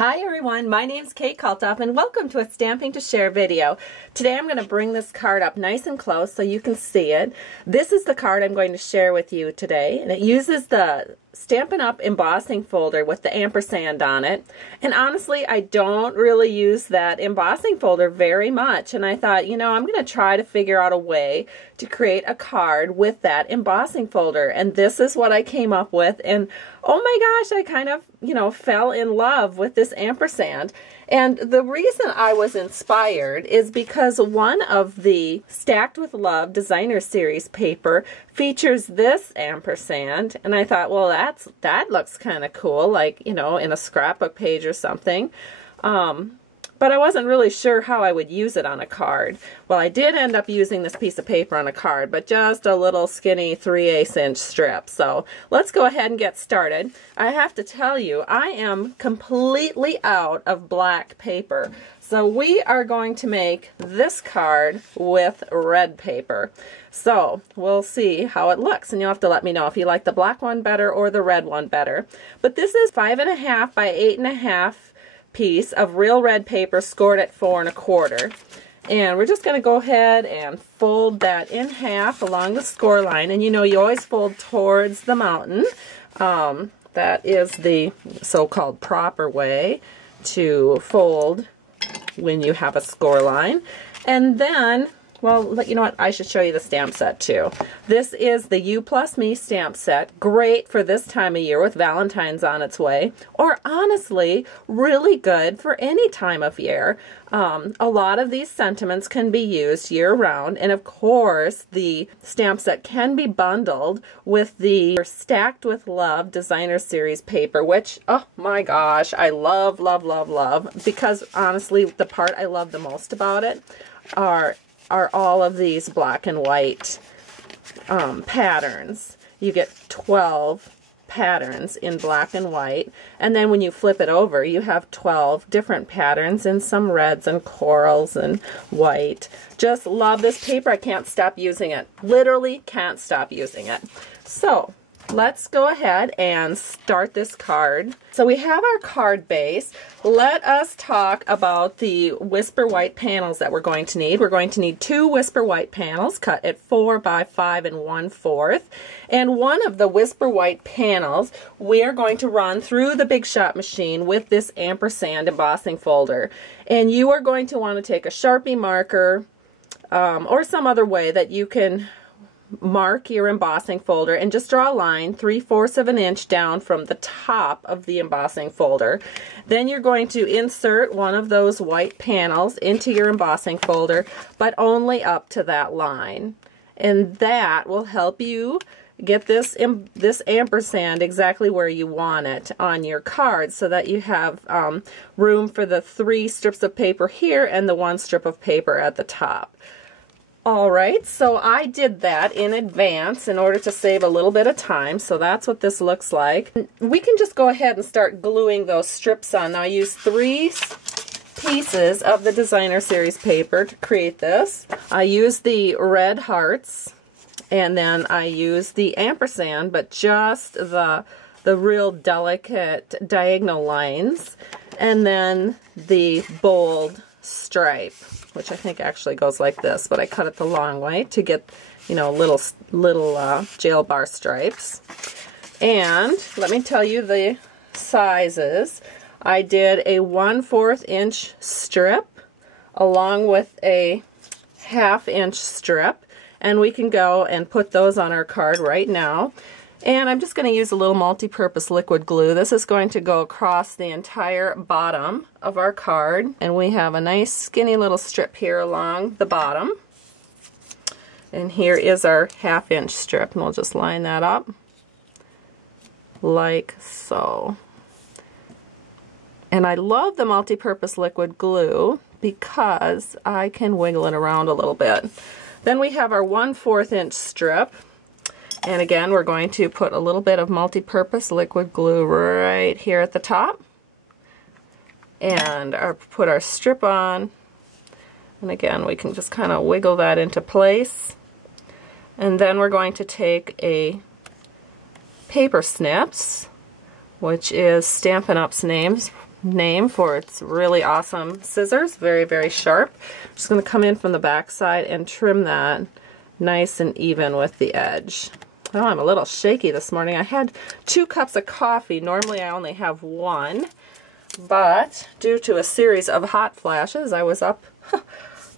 Hi everyone, my name's Kate Kalthoff and welcome to a Stamping to Share video. Today I'm going to bring this card up nice and close so you can see it. This is the card I'm going to share with you today, and it uses the Stampin' Up! Embossing folder with the ampersand on it. And honestly, I don't really use that embossing folder very much, and I thought, you know, I'm going to try to figure out a way to create a card with that embossing folder, and this is what I came up with. And oh my gosh, I kind of, you know, fell in love with this ampersand. And the reason I was inspired is because one of the Stacked with Love Designer Series paper features this ampersand, and I thought, well, that looks kind of cool, like, you know, in a scrapbook page or something. But I wasn't really sure how I would use it on a card. Well, I did end up using this piece of paper on a card, but just a little skinny 3/8 inch strip. So let's go ahead and get started. I have to tell you, I am completely out of black paper. So we are going to make this card with red paper. So we'll see how it looks, and you'll have to let me know if you like the black one better or the red one better. But this is 5.5 by 8.5 piece of real red paper scored at 4 1/4, and we're just going to go ahead and fold that in half along the score line. And you know, you always fold towards the mountain. That is the so-called proper way to fold when you have a score line. And then, well, you know what, I should show you the stamp set too. This is the You Plus Me stamp set, great for this time of year with Valentine's on its way, or honestly, really good for any time of year. A lot of these sentiments can be used year-round, and of course, the stamp set can be bundled with the Stacked with Love Designer Series paper, which, oh my gosh, I love, love, love, love, because honestly, the part I love the most about it are all of these black and white patterns. You get 12 patterns in black and white, and then when you flip it over, you have 12 different patterns in some reds and corals and white. Just love this paper. I can't stop using it. Literally can't stop using it. So let's go ahead and start this card. So we have our card base. Let us talk about the Whisper White panels that we're going to need. We're going to need 2 Whisper White panels cut at 4 by 5 1/4. And one of the Whisper White panels we are going to run through the Big Shot machine with this ampersand embossing folder. And you are going to want to take a Sharpie marker or some other way that you can mark your embossing folder and just draw a line 3/4 of an inch down from the top of the embossing folder. Then you're going to insert one of those white panels into your embossing folder, but only up to that line. And that will help you get this ampersand exactly where you want it on your card, so that you have room for the 3 strips of paper here and the 1 strip of paper at the top. Alright, so I did that in advance in order to save a little bit of time, so that's what this looks like. We can just go ahead and start gluing those strips on. Now I used 3 pieces of the Designer Series paper to create this. I used the red hearts, and then I used the ampersand, but just the real delicate diagonal lines, and then the bold stripe, which I think actually goes like this, but I cut it the long way to get, you know, little jail bar stripes. And let me tell you the sizes. I did a 1/4 inch strip along with a 1/2 inch strip, and we can go and put those on our card right now. And I'm just going to use a little multi-purpose liquid glue. This is going to go across the entire bottom of our card. And we have a nice skinny little strip here along the bottom. And here is our 1/2 inch strip. And we'll just line that up like so. And I love the multi-purpose liquid glue because I can wiggle it around a little bit. Then we have our 1/4 inch strip. And again, we're going to put a little bit of multi-purpose liquid glue right here at the top. And put our strip on. And again, we can just kind of wiggle that into place. And then we're going to take a paper snips, which is Stampin' Up's names name for its really awesome scissors. Very, very sharp. Just going to come in from the back side and trim that nice and even with the edge. Oh, I'm a little shaky this morning. I had 2 cups of coffee. Normally I only have 1, but due to a series of hot flashes, I was up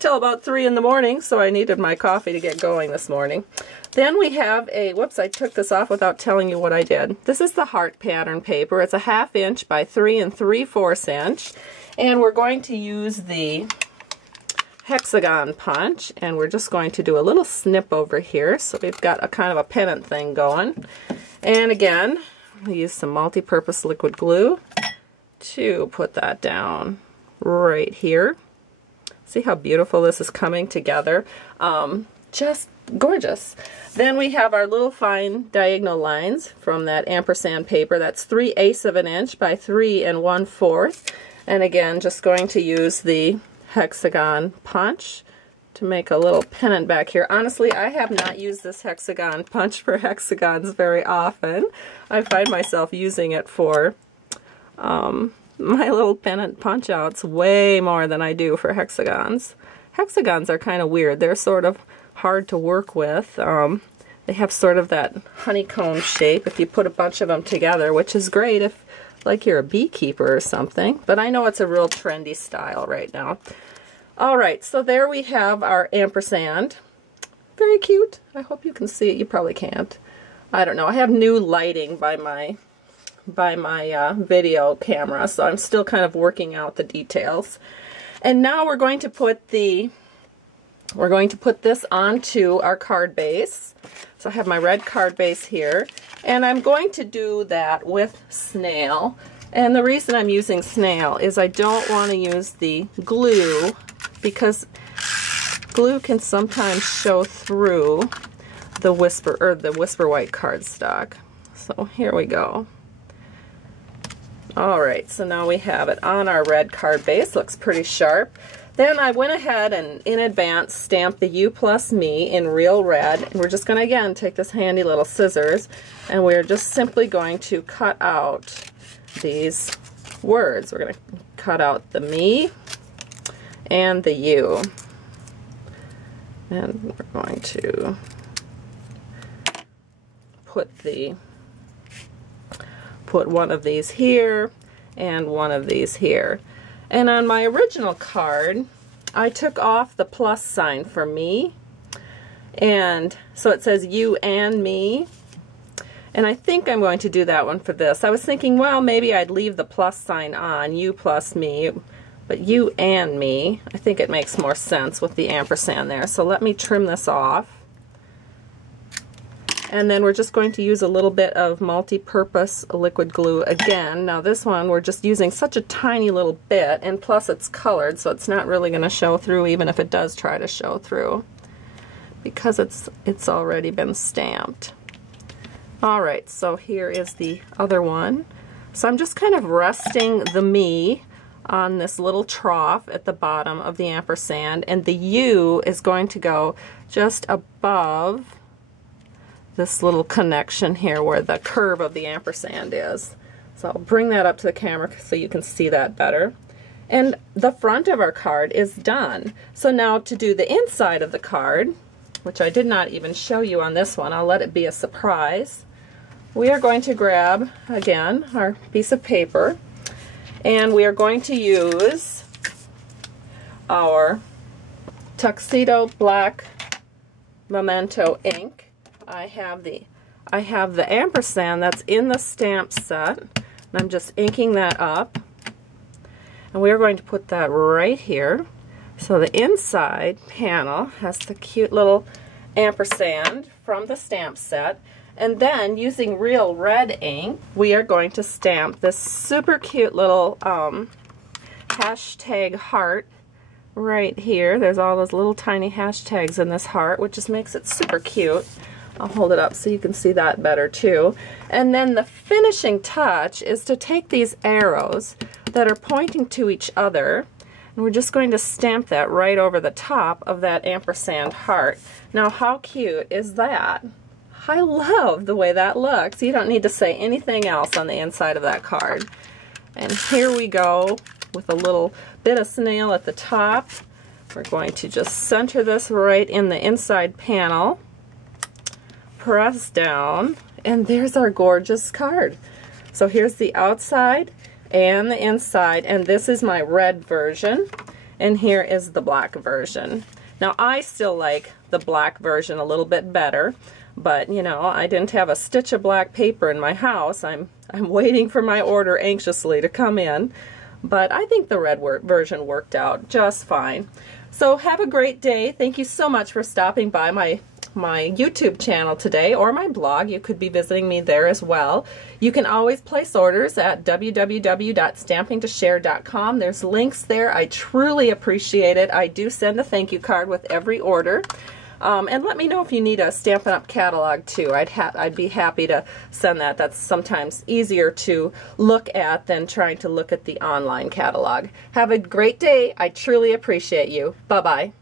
till about 3 in the morning, so I needed my coffee to get going this morning. Then we have a, whoops, I took this off without telling you what I did. This is the heart pattern paper. It's a 1/2 inch by 3 3/4 inch. And we're going to use the hexagon punch, and we're just going to do a little snip over here. So we've got a kind of a pennant thing going. And again, we use some multi-purpose liquid glue to put that down right here. See how beautiful this is coming together? Just gorgeous. Then we have our little fine diagonal lines from that ampersand paper. That's 3/8 of an inch by 3 1/4. And again, just going to use the hexagon punch to make a little pennant back here. Honestly, I have not used this hexagon punch for hexagons very often. I find myself using it for my little pennant punch outs way more than I do for hexagons. Hexagons are kind of weird. They're sort of hard to work with. They have sort of that honeycomb shape if you put a bunch of them together, which is great if like you're a beekeeper or something, but I know it's a real trendy style right now. Alright, so there we have our ampersand. Very cute. I hope you can see it. You probably can't. I don't know. I have new lighting by my video camera, so I'm still kind of working out the details. And now we're going to put this onto our card base. So I have my red card base here, and I'm going to do that with snail. And the reason I'm using snail is I don't want to use the glue, because glue can sometimes show through the Whisper White cardstock. So here we go. Alright, so now we have it on our red card base. Looks pretty sharp. Then I went ahead and in advance stamped the You Plus Me in real red. And we're just going to again take this handy little scissors, and we're just simply going to cut out these words. We're going to cut out the me and the you. And we're going to put one of these here and one of these here. And on my original card, I took off the plus sign for me, and so it says you and me, and I think I'm going to do that one for this. I was thinking, well, maybe I'd leave the plus sign on, you plus me, but you and me, I think it makes more sense with the ampersand there. So let me trim this off. And then we're just going to use a little bit of multi-purpose liquid glue again. Now this one we're just using such a tiny little bit, and plus it's colored, so it's not really going to show through even if it does try to show through, because it's already been stamped. Alright, so here is the other one. So I'm just kind of resting the me on this little trough at the bottom of the ampersand, and the you is going to go just above this little connection here where the curve of the ampersand is. So I'll bring that up to the camera so you can see that better. And the front of our card is done. So now to do the inside of the card, which I did not even show you on this one, I'll let it be a surprise. We are going to grab, again, our piece of paper, and we are going to use our Tuxedo Black Memento ink. I have the ampersand that's in the stamp set, and I'm just inking that up, and we're going to put that right here. So the inside panel has the cute little ampersand from the stamp set, and then using real red ink we are going to stamp this super cute little hashtag heart right here. There's all those little tiny hashtags in this heart, which just makes it super cute. I'll hold it up so you can see that better too. And then the finishing touch is to take these arrows that are pointing to each other, and we're just going to stamp that right over the top of that ampersand heart. Now how cute is that? I love the way that looks. You don't need to say anything else on the inside of that card. And here we go with a little bit of snail at the top. We're going to just center this right in the inside panel, press down, and there's our gorgeous card. So here's the outside and the inside, and this is my red version, and here is the black version. Now I still like the black version a little bit better, but you know, I didn't have a stitch of black paper in my house. I'm waiting for my order anxiously to come in, but I think the red version worked out just fine. So have a great day. Thank you so much for stopping by my YouTube channel today, or my blog. You could be visiting me there as well. You can always place orders at www.stampingtoshare.com. There's links there. I truly appreciate it. I do send a thank you card with every order. And let me know if you need a Stampin' Up! Catalog too. I'd be happy to send that. That's sometimes easier to look at than trying to look at the online catalog. Have a great day. I truly appreciate you. Bye-bye.